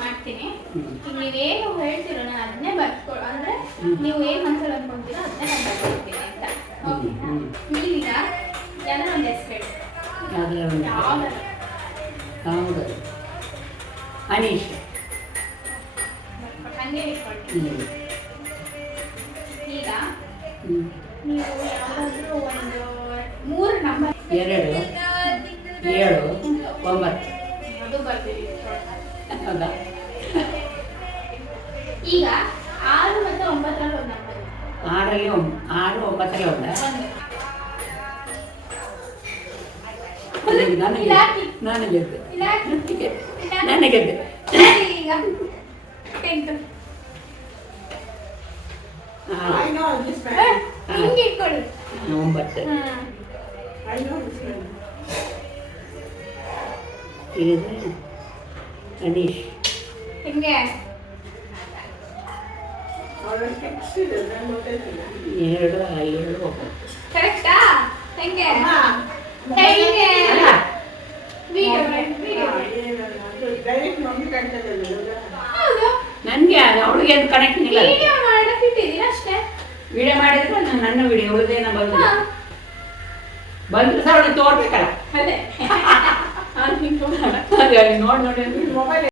ಮಾಡ್ತೀನಿ. ಈಗ ನೀವೇನು ಹೇಳ್ತೀರೋ ನಾನು ಅದನ್ನೇ ಬರ್ಕೊಳ್ ಅಂದರೆ ನೀವು ಏನು ಮನಸ್ಸಲ್ಲಿ ಅಂದ್ಕೊಳ್ತೀರೋ ಅದನ್ನೇ ನಾನು ಬರ್ಕೊಳ್ತೀನಿ ಅಂತ. ನೀವೀಗ ಯಾವ್ದಾರ ಒಂದು ಹೆಸರು ಹೇಳಿ. ಹೌದು ಅನೀಶ್. ಹಂಗೆ ಇಟ್ಕೊಳ್ತೀನಿ. ಈಗ ನೀವು ಯಾವುದಾದ್ರೂ ಒಂದು 3 ನಂಬರ್ 2 7 9 ಅದು ಬರ್ತೀವಿ. ಹೌದಾ? ಈಗ 6 ಮತ್ತು 9ರಲ್ಲಿ ಒಂದು ನಂಬರ್. 6ರಲ್ಲಿ 6 9ರಲ್ಲಿ ಒಂದು. ನಾನು ಗೆದ್ದೆ. ನಾನು ಗೆದ್ದೆ. ಈಗ 10. ಹಿಂಗೆ ಇಟ್ಕೊಳ್ಳಿ. 9. ಇದು ಅನೀಶ್. ಹೆಂಗೆ 2 5 9. ಕರೆಕ್ಟಾ? ಹೆಂಗೆ ಹೆಂಗೆ ಹೌದು. ನನಗೆ ಅವಳಿಗೆ ಏನು ಕನೆಕ್ಷನ್ ಇಲ್ಲ. ವಿಡಿಯೋ ಮಾಡಕ್ಕೆ ಇಟ್ಟಿದ್ದೀನಿ ಅಷ್ಟೇ. ವಿಡಿಯೋ ಮಾಡಿದ್ರೆ ನನ್ನ ವಿಡಿಯೋ ಉಳಿದೇನ ಬಂದ್ರೆ ಸಹ ಅವಳಿಗೆ ತೋರ್ಬೇಕಲ್ಲ. ಅದೇ ನೋಡಿ ನೋಡಿ ಮೊಬೈಲ್